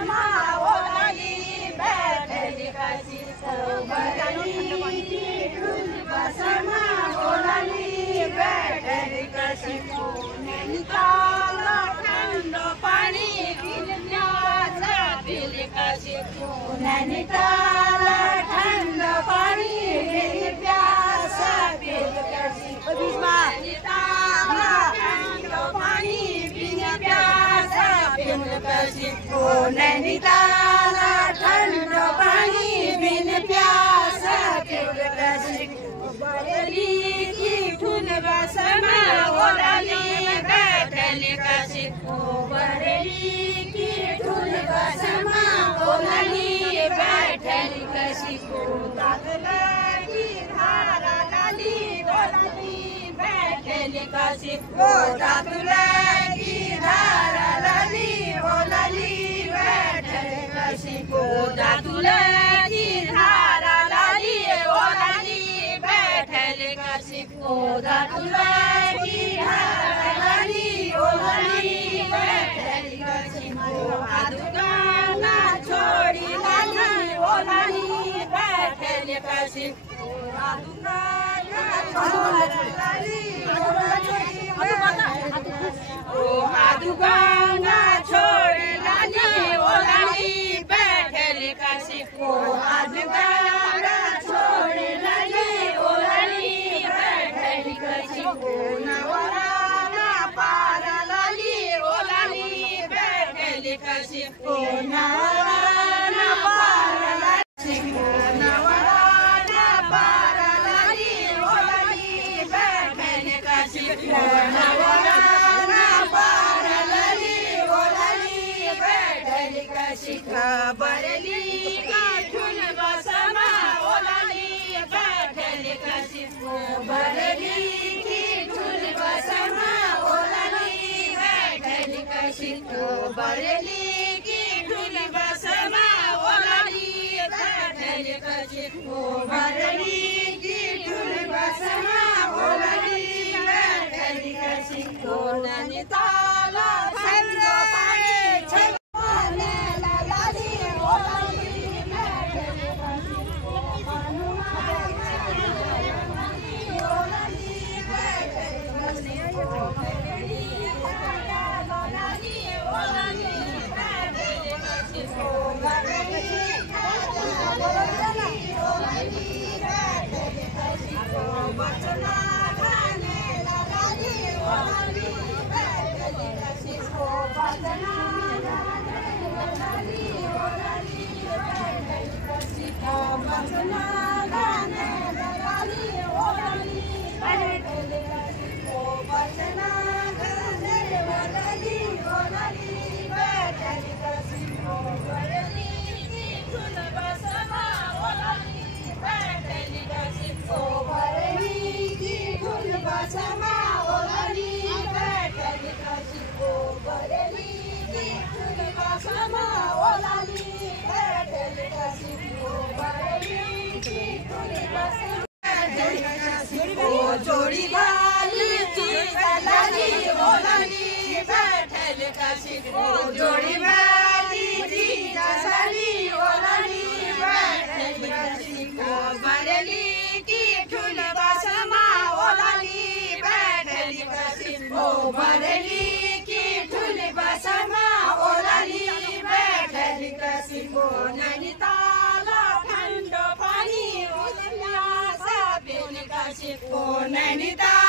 बसमा ओलाली बैठली काशीको बरेली ठुल बसमा ओलाली बैठली काशीको नैनीताल ठन्डो पानी पिल्न्याछ पिल्ने काशीको नैनीताल ठन्डो पानी पिल्ने प्यास पिल्ने काशीको नैनीताल ठन्डो पानी पिल्ने प्यास पिल्ने काशीको नैनीताल ठन्डो पानी पिल्ने प्यास पिल्ने काशीको बरेली की ठुल बसमा ओलाली बैठली काशीको बरेली की ठुल बसमा ओलाली बैठली काशीको दादुलाई धारा लाली ओलाली बैठली काशीको दादुलाई धारा लाली ओलाली बैठली काशीको दादुलाई धारा लाली ओलाली बैठली काशीको दादुलाई धारा लाली ओलाली बैठली काशीको आदुगाना छोडी लाली ओलाली बैठली काशीको आदुगाना छोडी लाली आदुगाना छोडी लाली ओलाली बैठली काशीको आदुगाना छोडी लाली ओलाली बैठली काशीको नवराना पारा लाली ओलाली बैठली काशीको नवराना पारा लालीको नवराना पारा लाली ओलाली बैठली काशीको नवराना पारा लाली ओलाली बैठली काशीको बरेली का ठुल बसमा ओलाली बैठली काशीको बरेली की ठुल बसमा ओलाली बैठली काशीको बरेली की ठुल बसमा ओलाली बैठली काशीको बरेली की ठुल बसमा ओलाली बैठली काशीको नैनीताल ठन्डो पानी छल्ने लाली ओलाली बैठली काशीको ओलाली बैठली काशीको बरेली ओलाली ओलाली बैठली काशीको बरेली ओलाली बैठली काशीको बचना खाने लाली ओलाली बैठली काशीको बचना खाने लाली ओलाली बैठली काशीको बचना खाने लाली ओलाली बैठली काशीको बचना खाने लाली ओलाली बैठली काशीको बरेली की ठुल बसमा ओलाली बैठली काशीको बरेली की ठुल बसमा ओलाली बैठली काशीको बरेली की ठुल बसमा ओलाली बैठली काशीको बरेली की ठुल बसमा बैठली काशीको जोडी लाली लाली ओलाली बैठली काशीको जोडी लाली लाली ओलाली बैठली काशीको बरेली की ठुल बसमा ओलाली बैठली काशीको बरेली की ठुल बसमा ओलाली बैठली काशीको नैनीताल ठन्डो पानी ओलाली पिल्ने काशीको नैनीताल